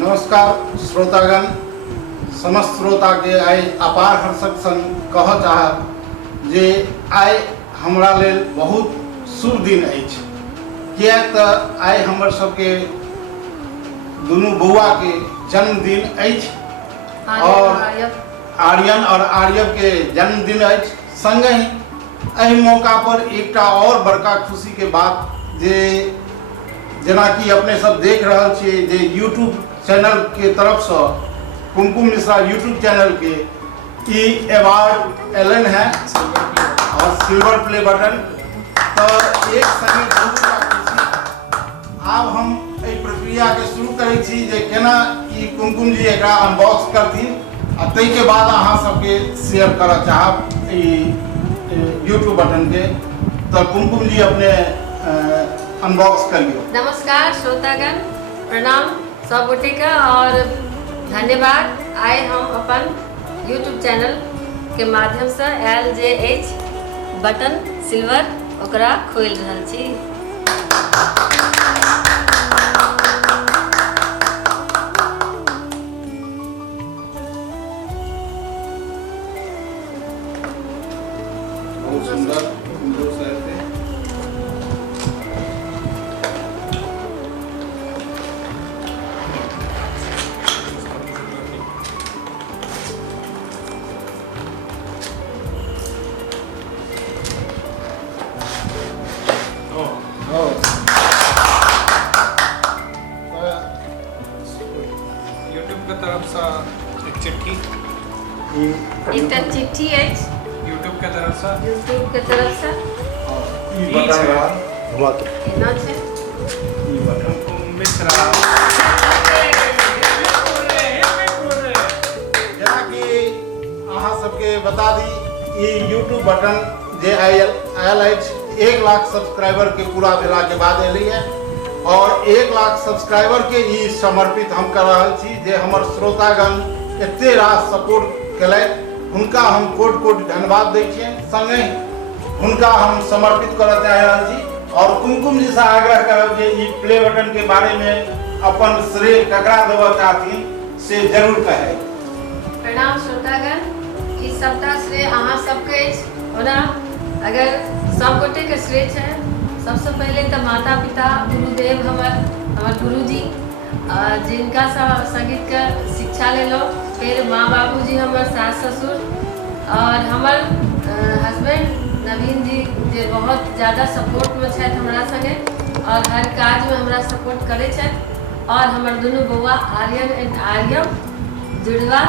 नमस्कार श्रोतागण, समस्त श्रोता के आइ अपार हर्षक संग कह चाहब जे आइ हमरा लेल बहुत शुभ दिन अछि, किएक तऽ आइ हमर सबके दुनू बौआ के जन्मदिन अछि और आर्यन और आर्यव के जन्मदिन अछि। संगहि एहि मौका पर एकटा और बड़का खुशी के बात जे जेना कि अपने सब देख रहल छियै जे यूट्यूब चैनल के तरफ से कुमकुम मिश्रा यूट्यूब चैनल के ई अवार्ड एलन है और सिल्वर प्ले बटन। तो एक संगे बहुत बड़ा खुशी। आब हम एहि प्रक्रिया के शुरू करै छी जे केना ई कुमकुम जी एकरा अनबॉक्स करथिन आ तै के बाद अहाँ सबके शेयर करऽ चाहब ई यूट्यूब बटन के। तो कुमकुम जी अपने अनबॉक्स करियो। नमस्कार श्रोतागण, प्रणाम सब गोटे के और धन्यवाद। आइ हम अपन यूट्यूब चैनल के माध्यम से LJH बटन सिल्वर ओकरा खोल रहल छी। बहुत सुंदर यूट्यूब के तरफ से एक चिट्ठी, एकटा चिट्ठी अछि यूट्यूब के तरफ से, यूट्यूब के तरफ से ई बटन घुमा के एना छै ई बटन कुमकुम मिश्रा। जेना कि अहाँ सबके बता दी ई यूट्यूब बटन जे आयल अछि 1 लाख सब्सक्राइबर के पूरा भेला के बाद एलै है और 1 लाख सब्सक्राइबर के ई समर्पित हम कर रहल छी जे हमर श्रोतागण एते रास सपोर्ट केलथि, हुनका हम कोटि कोटि धन्यवाद दै छियनि। संगे हुनका हम समर्पित करऽ चाहि रहल छी और कुमकुम जी से आग्रह करब जे ई प्ले बटन के बारे में अपन श्रेय ककरा देबऽ चाहथिन से जरूर कहे। प्रणाम श्रोतागण, ई सबटा श्रेय अहाँ सबके अछि। ओना अगर सब गोटे के श्रेय छै, सबसे पहले तो माता पिता गुरुदेव हमर गुरुजी जिनका संगीत के शिक्षा लेलहुँ, फिर माँ बाबूजी हमर सास ससुर और हमर हस्बैंड नवीन जी जे बहुत ज़्यादा सपोर्ट में छथि हमरा संगे और हर काज में हमरा सपोर्ट करै छथि। और हमर दुनू बौआ आर्यन एंड आर्यव जुड़वा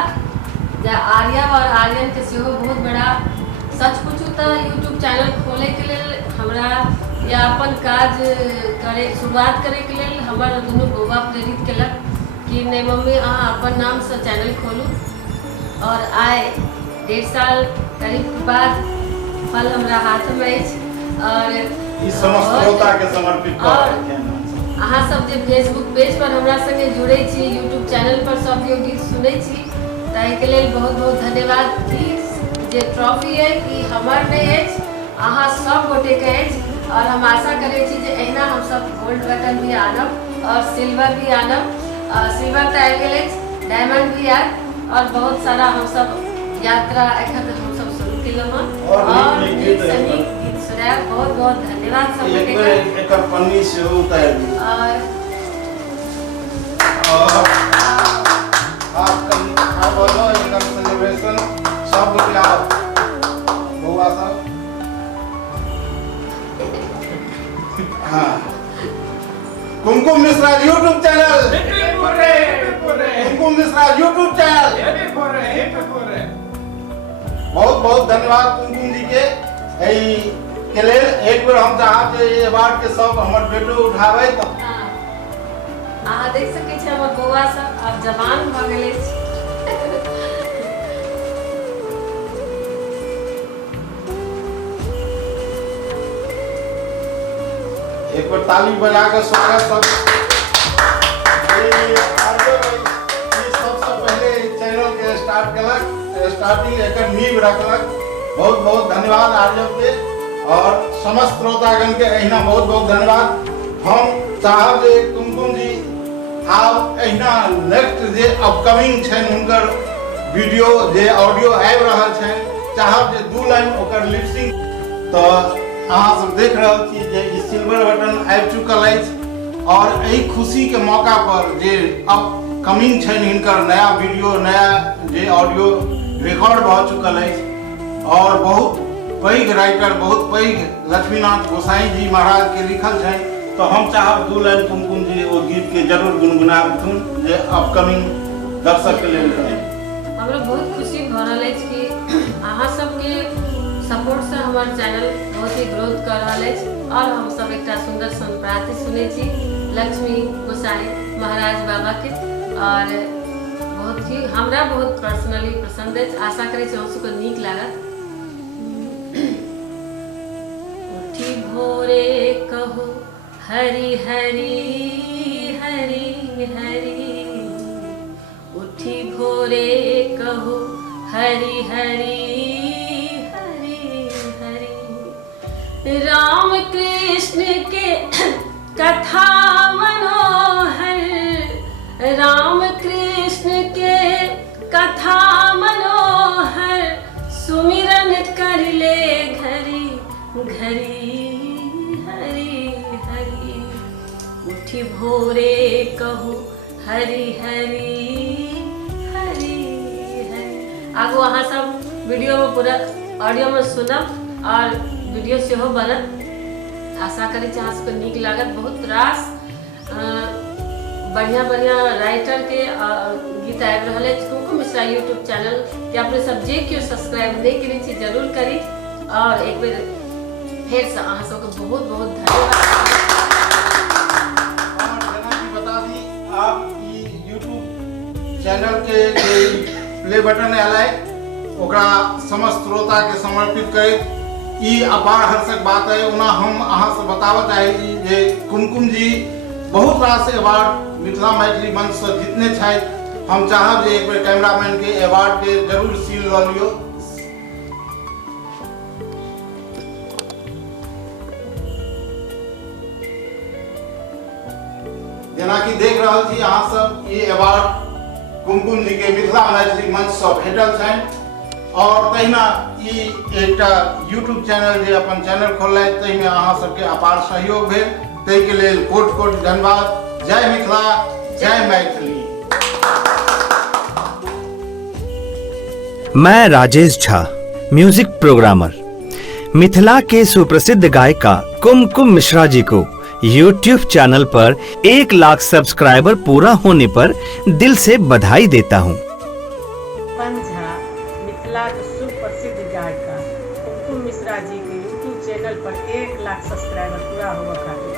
आर्यव और आर्यन के सेहो बहुत बड़ा सच पूछू तो यूट्यूब चैनल खोले के लिए हमरा या अपन काज करे शुरुआत करे के लिए हमर दुनू बौआ प्रेरित केलक कि नहीं मम्मी अहाँ अपन नाम से चैनल खोलू। और आइ 1.5 साल करीब बाद फल हमरा हाथ में अछि और ई समस्त श्रोता के समर्पित और अहाँ सब जे फेसबुक पेज पर हमरा संगे जुड़े छी, यूट्यूब चैनल पर सब केओ गीत सुनै छी, ताहि के लेल बहुत बहुत धन्यवाद। ई जे ट्रॉफी है ई हमर नहीं अछि, अहाँ सब गोटे के अछि और हम आशा करै छी जे एहिना हम सब गोल्ड बटन भी आनब और सिल्वर भी आनब। सिल्वर तो आबि गेल अछि, डायमंड भी आयत और बहुत सारा हम सब यात्रा एखन हम सब शुरू केलहुँ हँ और गीत सुनायब। बहुत बहुत धन्यवाद सब गोटे के। एकर पन्नी से उतार दी और आप कहीं बोलो एकर सेलिब्रेशन सब गोटे आओ बउआ सब। हाँ, कुमकुम मिश्रा यूट्यूब चैनल, कुमकुम मिश्रा यूट्यूब चैनल। बहुत बहुत धन्यवाद कुमकुम जी के लेल। एक बेर हम चाहब जे ये अवार्ड के सब हमर बेटो उठाबै तो अहाँ देख सकै छी हमर बौआ सब आब जवान भऽ गेल अछि। एक बार ताली बजा के स्वागत सब। ये सबसे पहले चैनल के स्टार्ट केलक, स्टार्टिंग एकर नींव रखलक। बहुत बहुत धन्यवाद आर्यव के और समस्त श्रोतागण के अहिना बहुत बहुत धन्यवाद। हम चाहब जे कुमकुम जी आब एहिना नेक्स्ट जे अपकमिंग छनि हुनकर वीडियो जे ऑडियो आबि रहल छनि, चाहब जे 2 लाइन ओकर लिपसिंग, तऽ अहाँ सब देख रहल छी जे ई सिल्वर बटन आबि चुकल अछि। और एहि खुशी के मौका पर जे अपकमिंग छनि हिनकर नया वीडियो, नया जे ऑडियो रिकॉर्ड भऽ चुकल अछि, और बहुत पैघ राइटर, बहुत पैघ लक्ष्मीनाथ गोसाई जी महाराज के लिखल छनि, तो हम चाहब 2 लाइन कुमकुम जी ओ गीत के जरूर गुनगुनाबथुन जे अपकमिंग दर्शक के लेल रहे। हमरा बहुत खुशी भऽ रहल अछि कि अहाँ सबके सपोर्ट से हमर चैनल बहुत ही ग्रोथ कर रहल अछि, और हम सब एकटा सुंदर सन प्रार्थना सुनै छी लक्ष्मी गोसाई महाराज बाबा के, और बहुत ही हमरा बहुत पर्सनली पसंद अछि। आशा करै छी अहाँ सबके नीक लागत। उठी भोरे कहो हरि हरि हरि हरि, उठी भोरे कहो हरि हरि हरि हरि, राम कृष्ण के कथा मनोहर, राम कृष्ण के कथा मनोहर, सुमिरन कर ले घरी घरी हरि हरि, उठी भोरे कहो हरि हरि हरि हरि। आगू अहाँ सब वीडियो में पूरा ऑडियो में सुनब और वीडियो सेहो बनत। आशा करै छी अहाँ सबके नीक लागत। बहुत रास बढ़िया बढ़िया राइटर के गीत आबि रहल अछि। कुमकुम मिश्रा यूट्यूब चैनल के अपने सब जे केओ सब्सक्राइब नहीं केने छी जरूर करी, और एक बेर फेर से अहाँ सबके बहुत बहुत धन्यवाद। आप यूट्यूब चैनल के जे प्ले बटन आयल ओकरा समस्त श्रोता के समर्पित करैत ई अपार हर्षक बात है। ओना हम अहाँ से बताबऽ चाही जे कुमकुम जी बहुत रास अवार्ड मिथिला मैथिली मंच से जीतने छथि। हम चाहब जे एक बेर कैमरामैन के अवार्ड के जरूर सील लऽ लियो। जेना कि देख रहल छी अहाँ सब ये अवार्ड कुमकुम जी के मिथिला मैथिली मंच से भेटल छनि, और तहिना ई एकटा यूट्यूब चैनल जे अपन चैनल खोललथि ताहिमे अहाँ सबके अपार सहयोग भेल, ताहि के लेल कोटि कोटि धन्यवाद। जय मिथिला, जय मैथिली। मैं राजेश झा, म्यूजिक प्रोग्रामर। मिथिला के सुप्रसिद्ध गायिका कुमकुम मिश्रा जी को YouTube चैनल पर 1 लाख सब्सक्राइबर पूरा होने पर दिल से बधाई देता हूँ। मिथिला के सुप्रसिद्ध गायिका कुमकुम मिश्रा जी के YouTube चैनल पर 1 लाख सब्सक्राइबर पूरा होगा खातिर